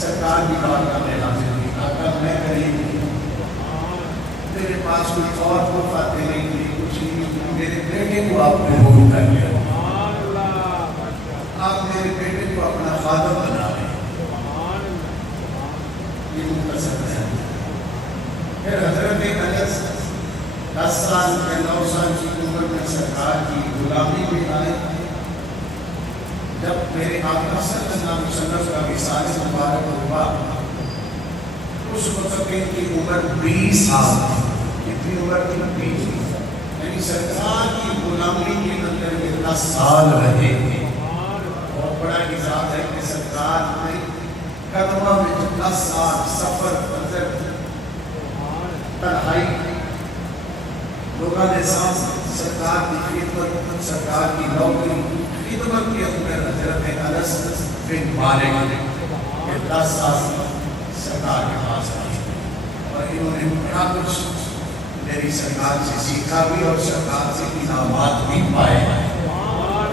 سرکار کی بات کرنے حاضر ہوئی. آقا میں غریب ہوں, میرے پاس کوئی اور تحفہ دینے کے لیے کچھ نہیں, میرے بیٹے کو آپ نے قبول کر لیا, آپ میرے بیٹے کو اپنا خادم بنا لیں. یہ مختصر ہے. پھر حضرت انس 10 سال یا 9 سال کی عمر میں سرکار کی غلامی میں آئے. جب میرے آقا صلی اللہ علیہ وسلم کا وصال مبارک ہوا, اس وقت ان کی عمر 20 سال. کتنی عمر تھی؟ 20. یعنی سرکار کی غلامی کے اندر یہ 10 سال رہے. بہت بڑا اعزاز ہے کہ سرکار نے قدمہ میں 10 سال سفر اندر تنہائی لوگوں نے ساتھ سرکار کی خدمت, سرکار کی نوکری خدمت کے اندر حضرت انس بن مالک کے 10 سال سرکار کے پاس آئے, اور انہوں نے بڑا کچھ میری سرکار سے سیکھا بھی اور سرکار سے انعامات بھی پائے.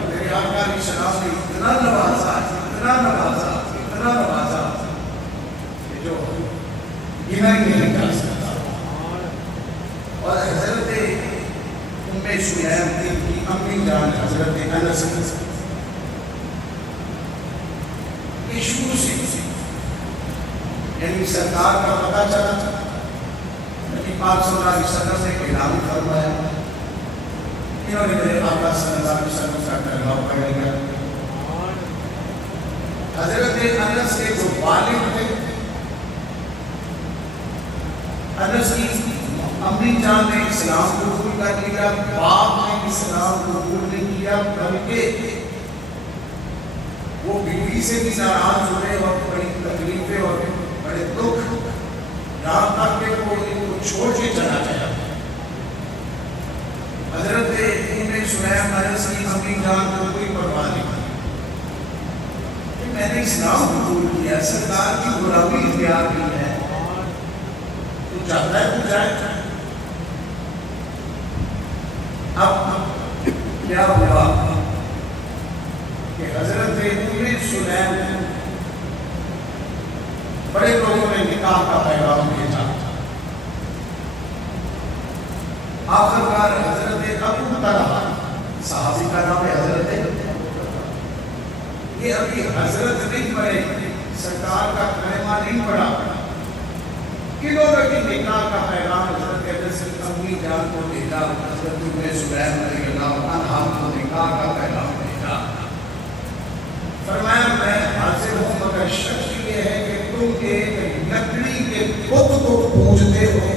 میرے آقا علیہ السلام نے اتنا نوازا, اتنا نوازا, اتنا نوازا کہ جو گنا ہی نہیں جا سکتا. اور حضرت سلیم کی امی جان حضرت انس کی شروع سے یعنی سرکار کا پتہ چلا, نبی پاک صلی اللہ علیہ وسلم نے اعلان فرمایا, انہوں نے میرے آقا صلی اللہ علیہ وسلم کا کلمہ پڑھ لیا. حضرت انس کے جو والد تھے, انس کی امی جان نے اسلام قبول کر لیا, باپ نے اسلام قبول نہیں کیا, بلکہ وہ بیوی سے بھی ناراض ہوئے اور بڑی تکلیفیں اور بڑے دکھ, یہاں تک کہ وہ ان کو چھوڑ کے چلا گیا. حضرت سلیم انس کی امی جان کو کوئی پرواہ نہیں کہ میں نے اسلام قبول کیا, سرکار کی غلامی اختیار کی ہے, تو چاہتا ہے تو جائے. اب کیا ہوا کہ حضرت سلیم بڑے لوگوں نے نکاح کا پیغام بھیجا. آخرکار حضرت ابو طلحہ, صحابی کا نام ہے حضرت, یہ ابھی حضرت نہیں پڑھے, سرکار کا کلمہ نہیں پڑھا, کنوں نے نکاح کا پیغام حضرت انس کی امی جان کو بھیجا. حضرت سلیم رضی اللہ عنہ کو نکاح کا پیغام بھیجا. فرمایا میں حاضر ہوں, مگر شرط یہ ہے کہ تم ایک لکڑی کے بت کو پوجتے ہو,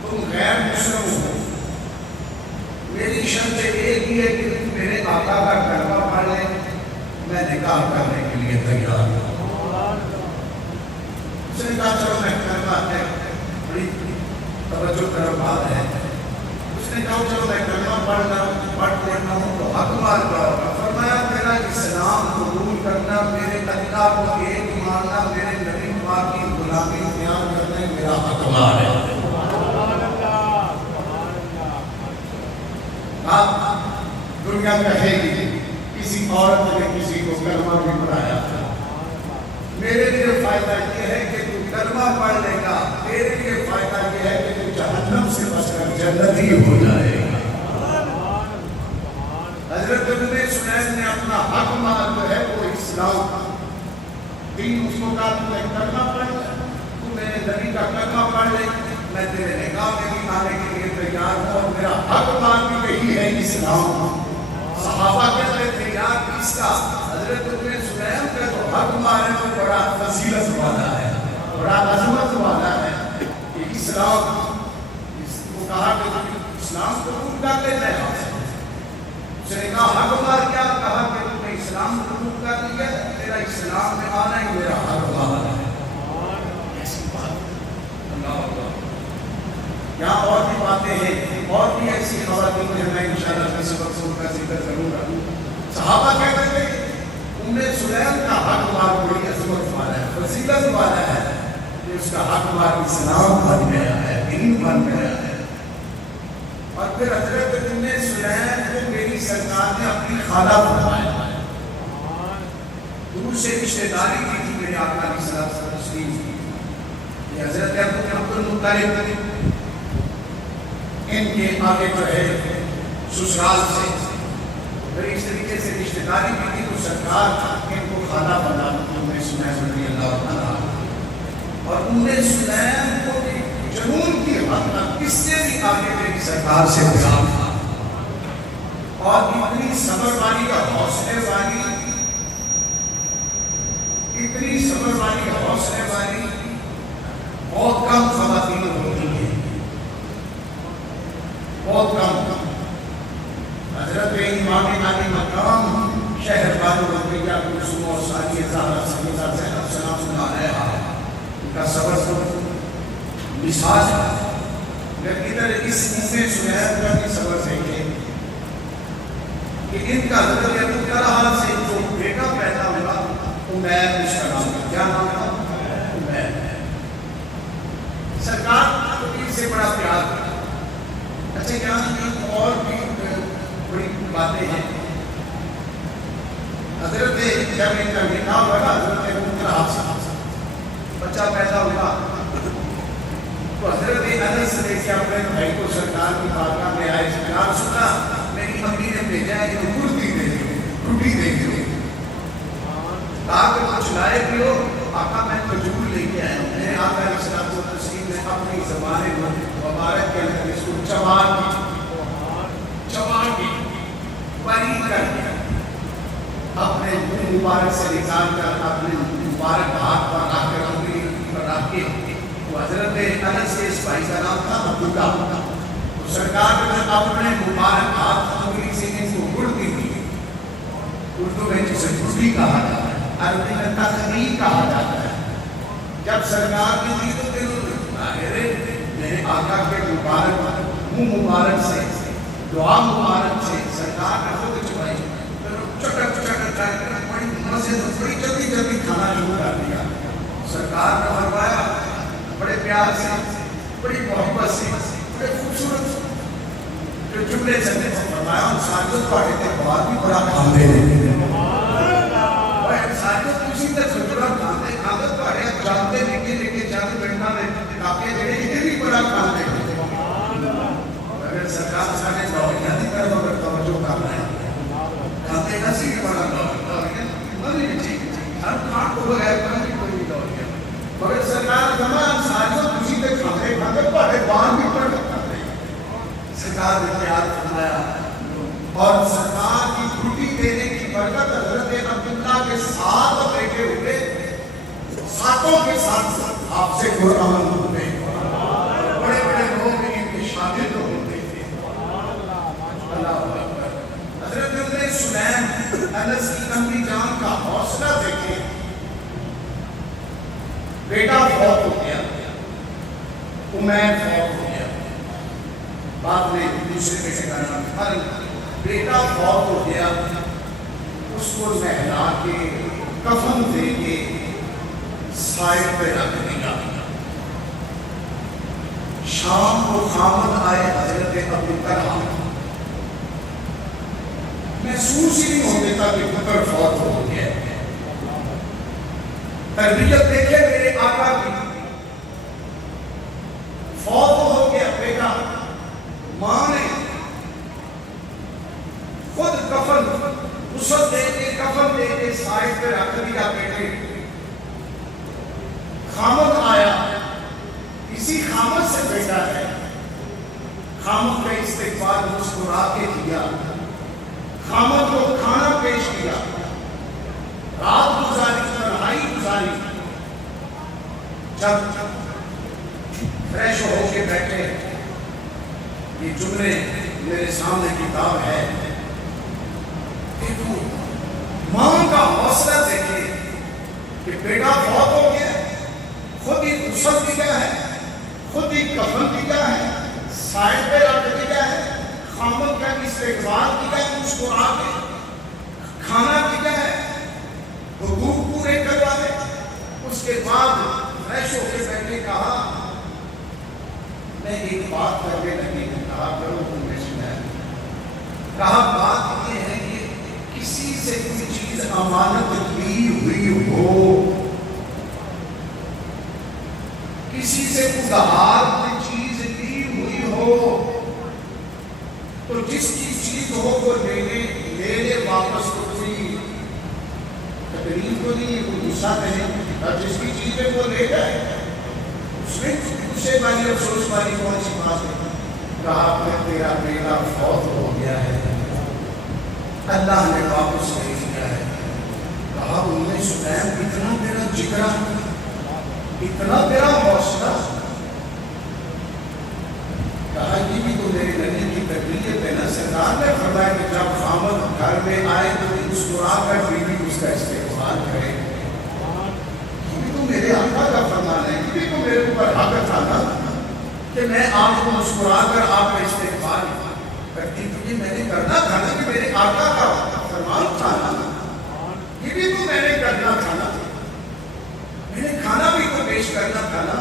تم غیر مسلم ہو. میری شرط ایک ہی ہے کہ تم میرے آقا کا کلمہ پڑھ لیں, میں نکاح کرنے کے لیے تیار ہوں. اس نے کہا چلو میں کلمہ ہے, بڑی توجہ کرو بات ہے. اس نے کہا چلو میں کلمہ پڑھ لیتا ہوں تو حق مار کرو. فرمایا میرا اسلام قبول کرنا, میرے اللہ کو ایک ماننا, میرے نبی پاک کی غلامی اختیار کرنا میرا حق مار ہے. آپ دنیا کہے گی کسی عورت نے کسی کو کلمہ بھی پڑھایا, میرے لیے فائدہ یہ ہے کہ تو کلمہ پڑھ لے گا, میرے لیے فائدہ یہ ہے کہ تو جہنم سے بچ کر جنتی ہو جائے گا. حضرت سلیم نے اپنا حق مانا جو ہے وہ اسلام دین, اس کو کہا تو میں کلمہ پڑھ لے, تو میرے نبی کا کلمہ پڑھ لے, میں تیرے نکاح میں بھی آنے کے لیے تیار ہوں, اور میرا حق مان بھی یہی ہے اسلام. صحابہ کہتے تھے یار اس کا حضرت سلیم کا تو حق مانے تو بڑا فضیلت والا ہے, بڑا عظمت والا ہے. کہ اسلام, اس کو کہا کہ اسلام قبول کر لے جائے. اس نے کہا حق مار کیا, کہا کہ تم نے اسلام قبول کر لیا, تیرا اسلام میں آنا ہی میرا حق مار ہے. ایسی بات اللہ اللہ. یہاں اور بھی باتیں ہیں, اور بھی ایسی خواتین ہیں, میں انشاءاللہ کسی وقت ان کا ذکر ضرور کروں. صحابہ کہتے تھے سلیم کا حق مار بڑی عظمت والا ہے, فضیلت والا ہے, کہ اس کا حق مار اسلام بن گیا ہے, دین بن گیا ہے. اور پھر حضرت سلیم کو میری سرکار نے اپنی خالہ بنوایا. ان سے رشتے داری کی تھی میرے آقا علیہ السلام تسلیم کی. یہ حضرت عبد المطلب ان کے آگے جو ہے سسرال سے پھر اس طریقے سے رشتے داری کی تھی تو سرکار ان کو خالہ بنا ام سلیم رضی اللہ عنہا. اور ام سلیم کو جنون کی حد تک کس سے بھی آگے میری سرکار سے پیار تھا. اور اتنی صبر والی اور حوصلے والی بہت کم خواتین ہوتی ہیں، بہت کم. حضرت امام علی مقام شہر بانو رضیہ کلثوم اور ثانیہ زہرا سیدہ زینب سلام اللہ علیہا ان کا صبر مثال ہے. لیکن ادھر اس ام سلیم کا بھی صبر دیکھیں کہ ان کا حضرت ابو طلحہ سے جو بیٹا پیدا ہوا عمیر اس کا نام ہے. کیا نام ہے؟ عمیر. سرکار کو ان سے بڑا پیار تھا. اچھا یہاں اور بھی بڑی باتیں ہیں. حضرت جب ان کا نکاح ہوا حضرت ابو طلحہ سے بچہ پیدا ہوا تو حضرت انس نے کہ اپنے بھائی کو سرکار کی بارگاہ میں آئے. سرکار سنا میری امی نے بھیجا ہے کہ روٹی دے دو تاکہ کچھ لائے بھی ہو. آقا میں کھجور لے کے آیا ہوں. میں نے آقا علیہ السلام و تسلیم نے اپنی زبان مبارک کے اندر اس کو چبان کی پری کر دیا. اپنے منہ مبارک سے نکال کر اپنے مبارک ہاتھ پر رکھ کر انگلی پر رکھ کے وہ حضرت انس کے اس بھائی کا نام تھا عبداللہ. تو سرکار نے اپنے مبارک ہاتھ انگلی سے ان کو گڑتی دی. اردو میں جسے گڑتی کہا جاتا ہے، عربی میں تخنیق کہا جاتا ہے. جب سرکار نے دی تو میرے آقا کے مبارک منہ مبارک سے دعا مبارک سے سرکار نے خود چبائی. چٹک بڑی مزے بڑی جلدی کھانا شروع کر دیا. سرکار نے فرمایا بڑے پیار سے بڑی محبت سے بڑے خوبصورت جو جملے چلنے سے فرمایا ان ساجد پاڑے کے بعد بھی بڑا کھاندے ہیں. اور ساجد اسی طرح چھوٹا کھاندے پاڑے جانتے لے کے جانتے بیٹھنا میں تاکہ جڑے انہیں بھی بڑا کھاندے ہیں. اگر سرکار سانے دوریا نہیں کر مگر توجہ کر رہے ہیں کھاندے کا سی بڑا دوریا مانی بھی چیز ہر کھان کو بغیر کوئی نہیں دوریا. مگر سرکار زمان ساجد اسی طرح کھاندے پاڑے بان بھی پڑھ کرتے ہیں. سرکار نے پیار فرمایا اور سرکار کی چھٹی دینے کی برکت حضرت عبداللہ کے ساتھ بیٹھے ہوئے ساتوں کے ساتھ آپ سے قرآن ہوتے بڑے بڑے لوگ ان کے شاگرد ہوتے تھے. اللہ اکبر. حضرت ام سلیم انس کی امی جان کا حوصلہ دیکھے. بیٹا فوت ہو گیا، عمیر فوت ہو گیا، بعد میں دوسرے بیٹے کا نام حل. بیٹا فوت ہو گیا، اس کو نہلا کے کفن دے کے سائڈ پہ رکھ دیا. شام کو خامد آئے حضرت ابو طلحہ. محسوس ہی نہیں ہوتے تھا کہ پتر فوت ہو گیا. تربیت دیکھے میرے آقا کی. فوت ہو گیا بیٹا، ماں نے خود کفن غسل دے کے کفن دے کے سائڈ پہ رکھ دیا بیٹے. خامد آیا، اسی خامد سے بیٹا ہے. خامد کا استقبال مسکرا کے کیا، خامد کو کھانا پیش کیا، رات گزاری، تنہائی گزاری. جب فریش ہو کے بیٹھے یہ جملے میرے سامنے کتاب ہے. دیکھو ماں کا حوصلہ دیکھے کہ بیٹا فوت ہو گیا، خود ہی غسل دیا ہے، خود ہی کفن دیا ہے، سائڈ پہ رکھ دیا ہے، خامد کا استقبال کیا ہے، مسکرا کے کھانا دیا ہے، حقوق پورے کروائے. اس کے بعد فریش ہو کے بیٹھے کہا میں ایک بات کرنے لگی. کہا کرو تم نے سنا ہے. کہا بات یہ ہے کہ کسی سے کوئی چیز امانت لی ہوئی ہوئی ہو، کسی سے ادھار کوئی چیز لی ہوئی ہو، تو جس کی چیز ہو وہ لے لے واپس، تو کوئی تکلیف تو نہیں، کوئی غصہ نہیں، اور جس کی چیز ہے وہ لے جائے، اس میں غصے والی افسوس والی کون سی بات ہے؟ کہا کہ تیرا بیٹا فوت ہو گیا ہے، اللہ نے واپس نہیں کیا ہے۔ کہا سلیم اتنا تیرا جگرا، اتنا تیرا حوصلہ؟ کہا یہ بھی تو میرے نبی کی تربیت ہے نا، سرکار نے فرمایا کہ جب خامد گھر میں آئے تو مسکرا کر بیوی اس کا استقبال کرے۔ یہ بھی تو میرے آقا کا فرمان ہے، یہ بھی تو میرے اوپر حق تھا نا کہ میں آپ کو مسکرا کر آپ کا استقبال کرتی، تو یہ میں نے کرنا تھا نا، کہ میرے آقا کا فرمان تھا نا، یہ بھی تو میں نے کرنا تھا نا، میں نے کھانا بھی تو پیش کرنا تھا نا۔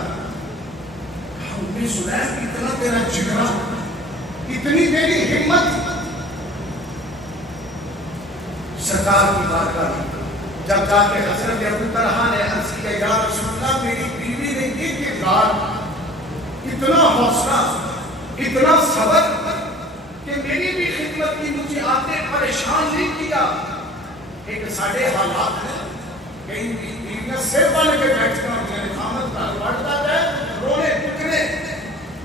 ہم نے سنا ہے اتنا تیرا جگرا، اتنی تیری ہمت۔ سرکار کی بات کا جب جا کے حضرت ابو طلحہ نے عرض کیا یا رسول اللہ میری بیوی نے یہ کردار، اتنا حوصلہ، اتنا صبر کہ میری بھی خدمت کی، مجھے آتے پریشان نہیں کیا۔ ایک ساڑھے حالات ہیں، کہیں بیویاں سر بن کے بیٹھنا، میرے خامد کا بڑھتا ہے رونے پکنے،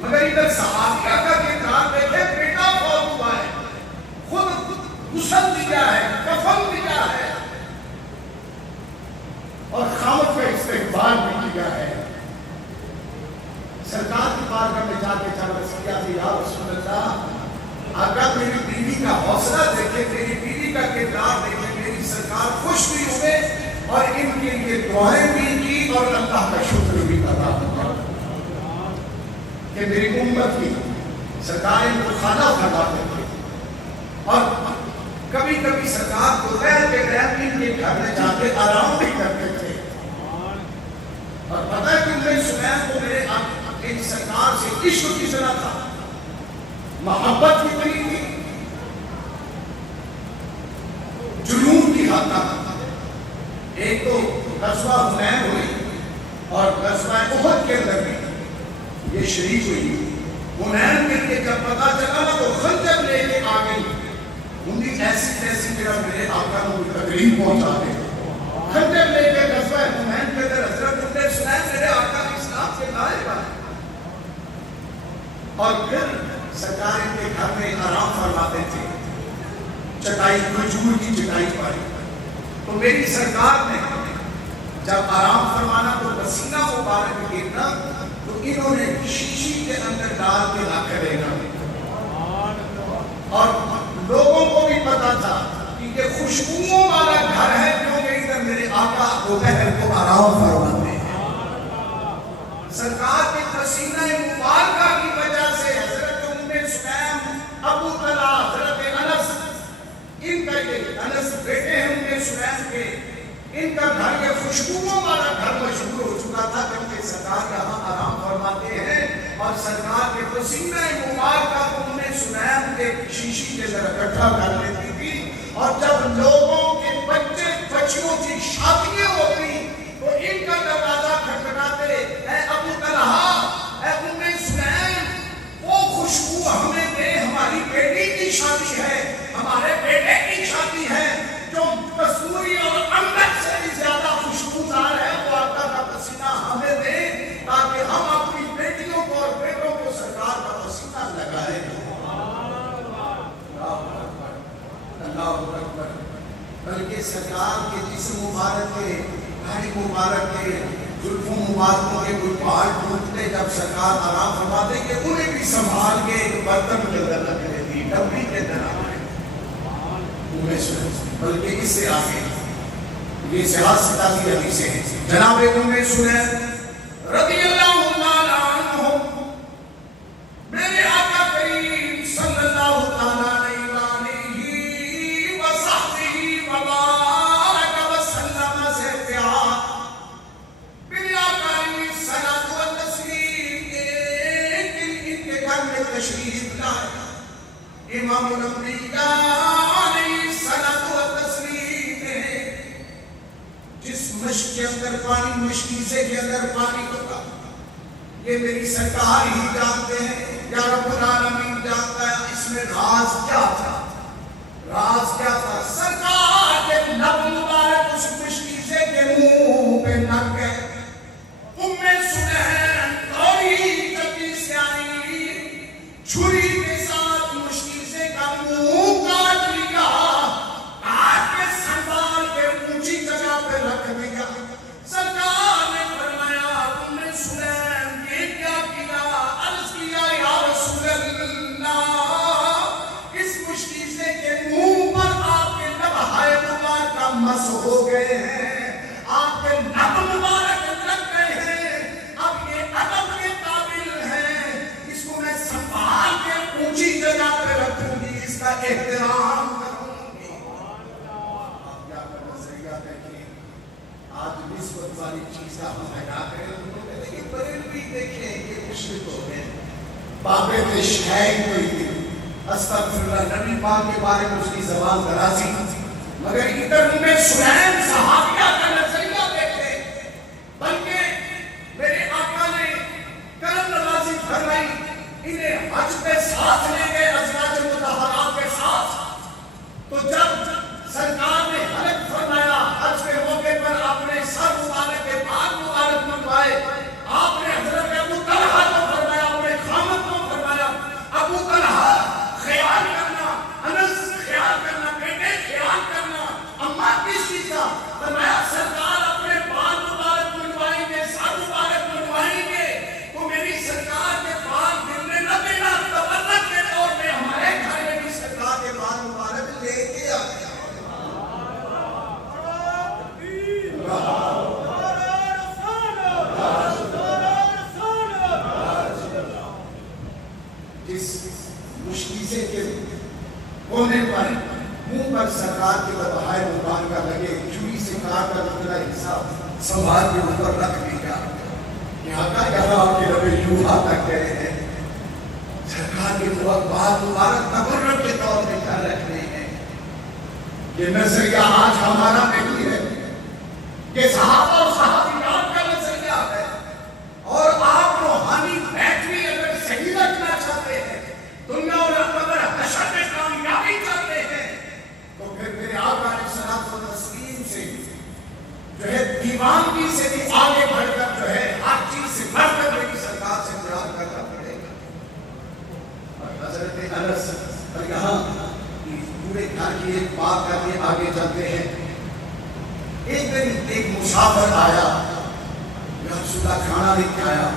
مگر ادھر صحابیہ کا کردار دیکھے، بیٹا فوت ہوا ہے، خود غسل دیا ہے، کفن دیا ہے، اور خامد کا استقبال بھی کیا ہے۔ سرکار کی بارگاہ میں جا کے عرض کیا کہ یا رسول اللہ، آقا میری بیوی کا حوصلہ دیکھے، میری بیوی کا کردار دیکھے، میری سرکار خوش بھی ہوئے اور ان کے لیے دعائیں بھی کی اور اللہ کا شکر بھی ادا کیا کہ میری امت کی سرکار ان کو کھانا کھلاتے تھے، اور کبھی کبھی سرکار کو غیر کے غیر ان کے گھر میں جا کے آرام بھی کرتے تھے۔ اور پتہ ہے کہ میں سلیم کو میرے ایک سرکار سے عشق کتنا تھا، محبت کتنی تھی، جنون کی حد تک۔ ایک تو غزوہ حنین ہوئی اور غزوہ احد کے اندر بھی یہ شریک ہوئی۔ حنین کے لیے جب پتہ چلا نا تو خنجر لے کے آ گئی، انہیں ایسی جیسی میرا میرے آقا کو تکلیف پہنچا دے، خنجر لے کے غزوہ حنین کے اندر حضرت نے سنا میرے آقا اسلام کے غالب آئے، اور پھر سرکار ان کے گھر میں آرام فرماتے تھے، چٹائی کھجور کی چٹائی پر۔ تو میری سرکار نے جب آرام فرمانا تو پسینہ مبارک گرنا، تو انہوں نے شیشی کے اندر ڈال کے رکھ دینا، اور لوگوں کو بھی پتا تھا کہ یہ خوشبوؤں والا گھر ہے، کیونکہ ادھر میرے آقا ابو بکر کو آرام فرماتے ہیں۔ سرکار کے پسینہ مبارکہ کی وجہ سے حضرت ام سلیم، ابو طلحہ، حضرت انس، ان کا یہ انس بیٹے ہیں ام سلیم کے، ان کا گھر یہ خوشبوؤں والا گھر مشہور ہو چکا تھا، کیونکہ سرکار یہاں آرام فرماتے ہیں، اور سرکار کے پسینہ مبارکہ کو ام سلیم کے شیشی کے اندر اکٹھا کر لیتی تھی، اور جب لوگوں کے بچے بچیوں کی شادیاں ہوتی تو ان کا دروازہ کھٹکھٹاتے، اے ابو طلحہ، اے ام سلیم، وہ خوشبو ہمیں دے، ہماری بیٹی کی شادی ہے، ہمارے بیٹے کی شادی ہے، جو کستوری اور عنبر سے بھی زیادہ خوشبودار ہے، وہ آقا کا پسینہ ہمیں دے، تاکہ ہم اپنی بیٹیوں کو اور بیٹوں کو سرکار کا پسینہ لگائیں۔ اللہ اکبر۔ بلکہ سرکار کے جسم مبارک کے، داڑھی مبارک کے، زلفوں مبارکوں کے کوئی بال ٹوٹتے جب سرکار آرام فرماتے کہ انہیں بھی سنبھال کے ایک برتن کے اندر رکھ لیتی، ڈبی کے اندر رکھ لیتی۔ بلکہ اس سے آگے یہ سیاست کی حدیثیں ہیں، جناب ام سلیم رضی اللہ تعالیٰ عنہ، میرے آقا کریم صلی اللہ تعالیٰ علیہ وآلہ وصحبہ وبارک وسلم سے پیار، میرے آقا علیہ الصلوۃ والتسلیم ایک دن ان کے گھر میں تشریف لائے، امام الانبیاء علیہ الصلوۃ والتسلیم نے جس مشک کے اندر پانی، مشکیزے کے اندر پانی ہوگا، یہ میری سرکار ہی جانتے ہیں، یا رب العالمین جانتا ہے اس میں راز کیا تھا، راز کیا تھا۔ سرکار کے لب مبارک اس مشکیزے کے منہ پہ لگ گئے۔ سلیم دوڑی جلدی سے آئی، چھری کے ساتھ مشکیزے کا منہ کاٹ لیا، کاٹ کے سنبھال کے اونچی جگہ پہ رکھ دیا۔ سرکار نے فرمایا سلیم یہ کیا کیا؟ عرض کیا یا رسول اللہ، اس مشکیزے کے منہ پر آپ کے لبہائے مبارکہ مس ہو گئے ہیں، آپ کے لب مبارک لگ گئے ہیں، اب یہ ادب کے قابل ہیں، اس کو میں سنبھال کے اونچی جگہ پہ رکھوں گی، اس کا احترام کروں گی۔ کیا نظریہ دیکھیں، آج نسبت والی چیز کا ہم ہٹا کریں، لیکن بریلوی دیکھیں یہ مشرک ہو گئے، بابے میں شہید کوئی تھی، استغفراللہ، نبی پاک کے بارے میں اس کی زبان درازی، مگر ادھر میں سلیم صحابیہ کا نظریہ دیکھیں، بلکہ میرے آقا نے کرم نوازی فرمائی، انہیں حج پہ ساتھ لے گئے ازواج مطہرات کے ساتھ، تو جب سرکار نے حلق فرمایا، حج کے موقع پر اپنے سر مبارک کے پاک مبارک منوائے، آپ نے حضرت ابو طلحہ کو فرمایا، اپنے خامد کو فرمایا، ابو طلحہ خیال کرنا، انس خیال کرنا، بیٹے خیال کرنا، اماں کس چیز کا؟ فرمایا سرکار اپنے بال مبارک منوائیں گے، سر مبارک منوائیں گے، تو میری سرکار کے بال گرنے نہ دینا، تبرک کے طور پہ ہمارے گھر میں بھی سرکار کے بال مبارک لے کے آ گیا۔ جس مشکیزے کے کونے پر منہ پر سرکار کے لبہائے مبارکہ لگے، چھری سے کاٹ کر اتنا حصہ سنبھال کے اوپر رکھ دیا، یہاں کا یہاں آپ کے لبے یوہا تک گئے ہیں، سرکار کے بال مبارک تبرک کے طور پہ کر رکھنے ہیں۔ یہ نظریہ آج ہمارا نہیں ہے، یہ صحابہ اور صحابیات کا نظریہ ہے، اور آپ روحانی بیٹری اگر صحیح رکھنا چاہتے ہیں، دنیا اور قبر حشر میں کامیابی چاہتے ہیں، تو پھر میرے آقا علیہ الصلوۃ والتسلیم سے جو ہے دیوانگی سے بھی آگے بڑھ کر جو ہے ہر چیز سے بڑھ کر میری سرکار سے پیار کرنا پڑے گا۔ اور حضرت انس، اور یہاں پورے گھر کی ایک بات کر کے آگے چلتے ہیں۔ ایک دن ایک مسافر آیا، یکسودہ کھانا لے کے آیا،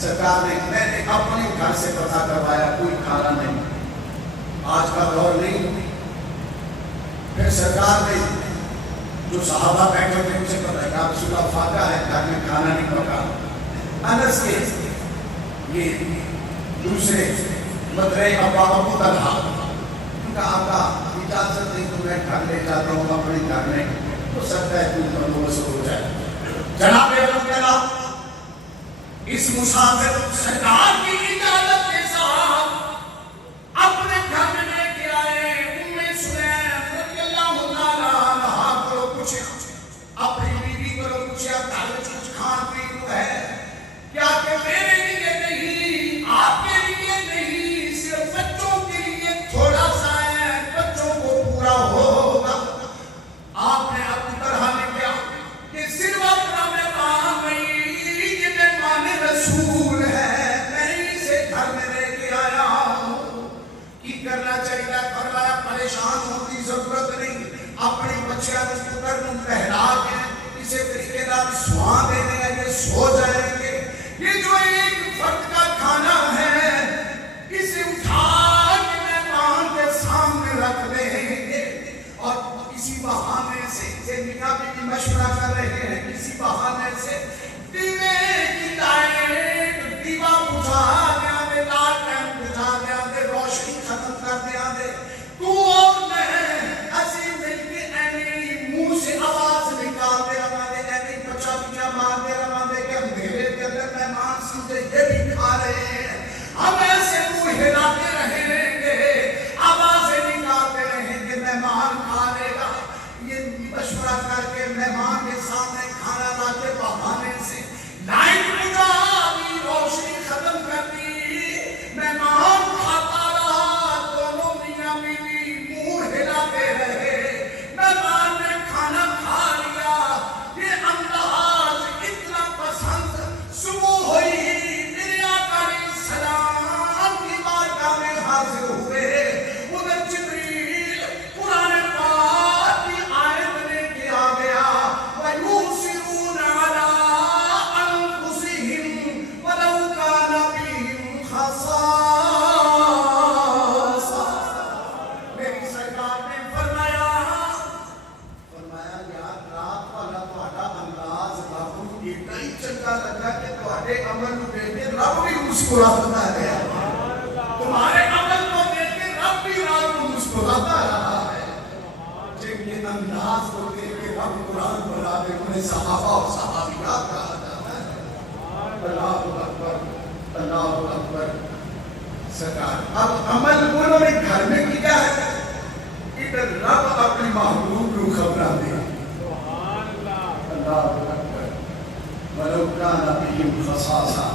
سرکار نے میں نے اپنے گھر سے پتہ کروایا کوئی کھانا نہیں، آج کا دور نہیں۔ پھر سرکار نے جو صحابہ بیٹھے تھے ان سے پتہ کہ رسول اللہ فاتح ہے، گھر میں کھانا نہیں پکا۔ انس کے یہ دوسرے مدرے ابو طلحہ، ان کا آقا اجازت دیں تو میں گھر لے جاتا ہوں اپنے گھر میں، تو سکتا ہے کوئی بندوبست ہو جائے۔ جناب اللہ اس مسافر سرکار کی اجازت کے ساتھ اپنے گھر میں لے کے آئے۔ سلیم رضی اللہ عنہ کو پوچھا، اپنی بیوی کو پوچھا گھر میں کچھ کھان پین ہے کیا؟ کہ میرے لیے نہیں، آپ کے لیے نہیں، صرف بچوں کے لیے تھوڑا سا ہے، بچوں کو پورا ہوگا۔ آپ نے ابو طلحہ نے کیا کہ صرف اپنا مہمان نہیں، یہ مہمان رسول ہے، میں اسے گھر میں لے کے آیا ہوں، کی کرنا چاہیے؟ فرمایا پریشان ہونے کی ضرورت نہیں، اپنی بچیاں کو پکڑ پہلا کے اسے طریقے دار سوا دینے ہیں، یہ سو جائیں گے۔ یہ جو ایک فرد کا کھانا ہے اسے اٹھا کے مہمان کے سامنے رکھ دیں گے، اور کسی بہانے سے یہ میاں بیوی مشورہ کر رہے ہیں، کسی بہانے سے دیوے کی لائٹ دیوا بجھا دیا دے، لالٹین بجھا دیا دے، روشنی ختم کر دیا دے، تو اور میں ایسی مل کے اینی منہ سے آواز نکال دے رہا دے، اینی بچہ بچہ مار دے رہا دے کہ اندھیرے کے اندر مہمان سمجھے یہ بھی کھا رہے ہیں، ہم ایسے منہ ہلاتے رہیں گے، آوازیں نکالتے رہیں گے، مہمان کھا لے گا۔ یہ مشورہ کر کے مہمان کے ساتھ رب بھی مسکراتا ہے، تمہارے عمل کو دیکھ کے رب بھی رات کو مسکراتا رہا ہے۔ جن کے انداز کو دیکھ کے رب قرآن بنا دے انہیں صحابہ اور صحابیات کہا جاتا ہے۔ اللہ اکبر، اللہ اکبر۔ سرکار اب عمل انہوں نے گھر میں کیا ہے، ادھر رب اپنے محبوب کو خبریں دے۔ اللہ اکبر۔ وَلَوْ كَانَ بِهِمْ خَصَاصَةٌ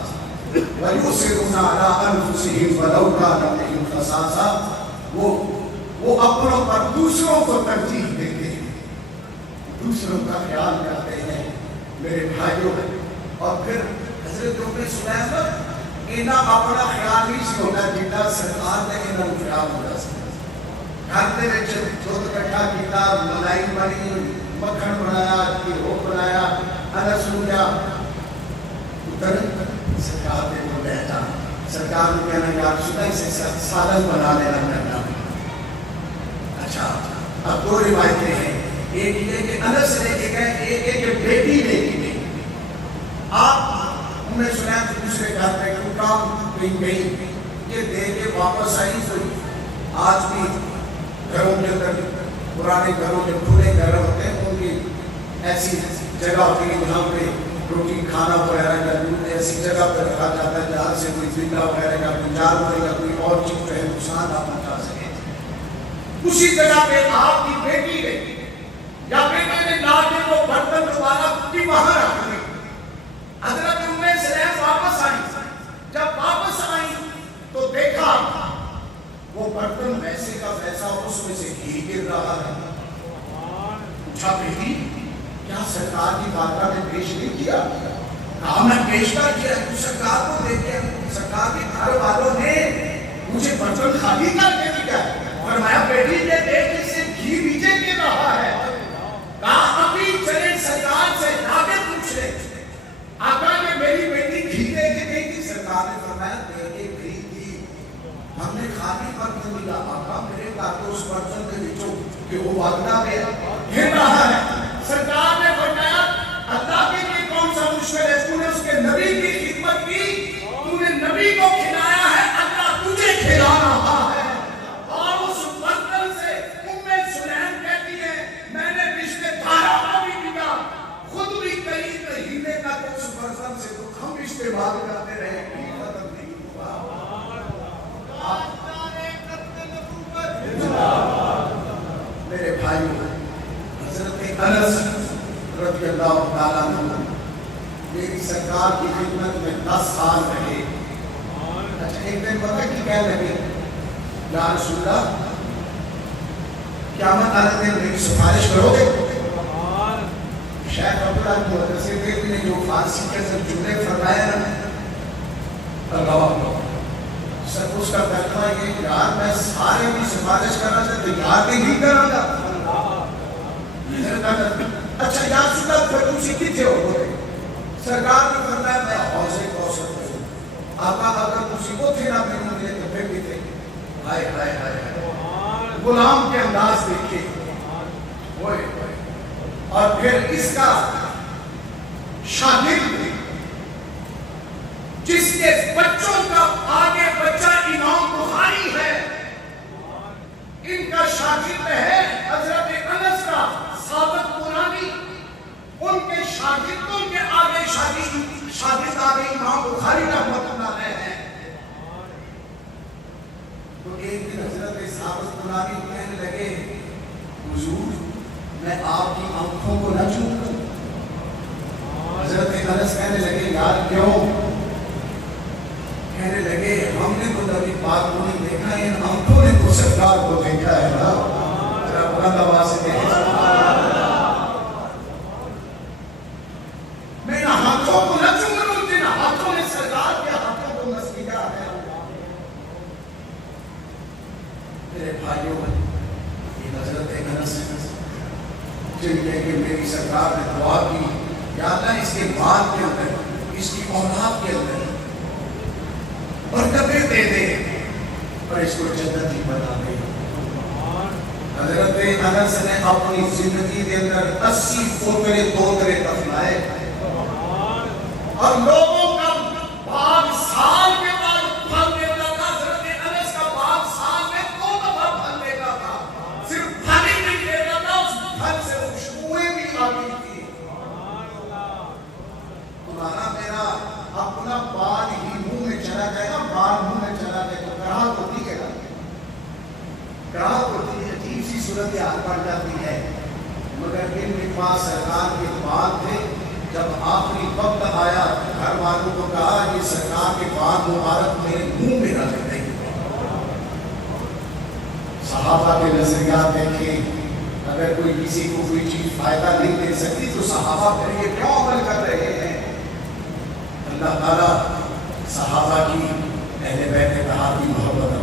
وَيُؤْثِرُونَ عَلَىٰ أَنفُسِهِمْ وَلَوْ كَانَ بِهِمْ خَصَاصَةٌ وہ اپنوں پر دوسروں کو ترجیح دیتے ہیں، دوسروں کا خیال کرتے ہیں میرے بھائیوں۔ اور پھر حضرت ام سلیم انہاں اپنا خیال نہیں سی ہوتا جنہاں سرکار نے انہاں خیال ہوتا سی۔ گھر دے وچ دودھ کٹھا کیتا، ملائی بنی، مکھن بنایا، گھیو بنایا، انس لیا، ادھر سرکار نے وہ لے جا، سرکار نے کہنا یار شدہ اسے سالن بنا لینا کرنا۔ اچھا اب دو روایتیں ہیں، ایک یہ کہ انس لے کے گئے، ایک یہ کہ بیٹی لے کے گئی۔ آپ انہیں سنیا کہ دوسرے گھر میں کوئی کام کہیں گئی، یہ دے کے واپس آئی کوئی۔ آج بھی گھروں کے اندر پرانے گھروں کے پورے گھر ہوتے ہیں، ان کی ایسی جگہ ہوتی ہے جہاں پہ روٹی کھانا وغیرہ کا ایسی جگہ پر رکھا جاتا ہے جہاں سے کوئی زندہ وغیرہ کا کوئی جانور یا کوئی اور چیز جو ہے نقصان نہ پہنچا سکے۔ اسی جگہ پہ آپ کی بیٹی رہی یا بیٹے نے لا کے وہ برتن دوبارہ بھی وہاں رکھ دی۔ حضرت ام سلیم واپس آئی، جب واپس آئی تو دیکھا وہ برتن ویسے کا ویسا، اس میں سے گھی گر رہا ہے۔ پوچھا بیٹی کیا سرکار کی بارگاہ میں پیش نہیں کیا؟ کہا میں پیش کر کیا، تو سرکار کو دے دیا، سرکار کے گھر والوں نے مجھے برتن خالی کر کے دیا۔ فرمایا بیٹی یہ دیکھ اس سے گھی نیچے گر رہا ہے۔ کہا ابھی چلے سرکار سے جا کے پوچھ لے، آقا نے میری بیٹی گھی دے کے گئی تھی؟ سرکار نے فرمایا دے کے گئی تھی، ہم نے خالی برتن ملا آقا میرے گھر کو اس برتن کے نیچوں کہ وہ واگنا میں گر رہا ہے۔ سرکار نے فرمایا اللہ کے لیے کون سا مشکل ہے، تو نے اس کے نبی کی خدمت کی، تو نے نبی کو کھلایا ہے، اللہ تجھے کھلا رہا ہے۔ اور اس برتن سے ام سلیم کہتی ہے میں نے رشتے داروں کو بھی دیا، خود بھی کئی مہینے تک اس برتن سے ہم استعمال کرتے رہے، بھی ختم نہیں ہوا۔ میرے بھائیوں، حضرت انس رضی اللہ تعالیٰ عنہ میری سرکار کی خدمت میں 10 سال رہے۔ اچھا ایک دن پتہ کی کہنے لگے یا رسول اللہ قیامت والے دن میری سفارش کرو گے؟ شیخ عبداللہ محدث دہلوی نے جو فارسی کے اندر جملے فرمایا نا، اللہ سب اس کا ترجمہ یہ کہ یار میں سارے بھی سفارش کرنا چاہتا ہوں، یار نہیں کروں گا۔ اچھا یا رسول اللہ پھر تم سے کتنے ہو گئے؟ سرکار نے فرمایا میں حوض کوثر میں ہوں، آقا اگر مصیبت تھے نہ میرے لیے تو پھر بھی تھے۔ ہائے ہائے ہائے، غلام کے انداز دیکھیے، اور پھر اس کا شاگرد جس کے بچوں کا آگے بچہ امام بخاری ہے، ان کا شاگرد ہے حضرت انس کا ثابت قرآنی، ان کے شاگردوں کے آگے شاگرد آگے امام بخاری رحمت اللہ علیہ ہیں۔ تو ایک دن حضرت ثابت قرآنی کہنے لگے حضور میں آپ کی آنکھوں کو نہ چھوؤں؟ حضرت انس کہنے لگے یار کیوں؟ کہنے لگے ہم نے تو نبی پاک کو نہیں دیکھا، ان آنکھوں نے تو سرکار کو دیکھا ہے نا۔ ذرا بلند آواز سے کہیں میں نہ ہاتھوں کو نہ چوموں، جن ہاتھوں نے سرکار کے ہاتھوں کو مس کیا ہے۔ میرے بھائیوں یہ حضرت انس جن کہ میری سرکار نے دعا کی یا اللہ اس کے بعد کے اندر اس کی اولاد کے اندر برکتیں دے دے اور اس کو جنتی بنا دے۔ حضرت انس نے اپنی زندگی کے اندر 80 پوترے دوترے دفنائے اور لوگوں کا باغ رات کو عجیب سی صورت حال پڑ جاتی ہے، مگر ان کے پاس سرکار کے بال تھے. جب آخری وقت آیا گھر والوں کو کہا یہ سرکار کے بال مبارک میرے منہ میں رکھ دیں. صحابہ کے نظریات دیکھیں، اگر کوئی کسی کو کوئی چیز فائدہ نہیں دے سکتی تو صحابہ پھر یہ کیوں عمل کر رہے ہیں؟ اللہ تعالیٰ صحابہ کی اہل بیت اتحاد کی محبت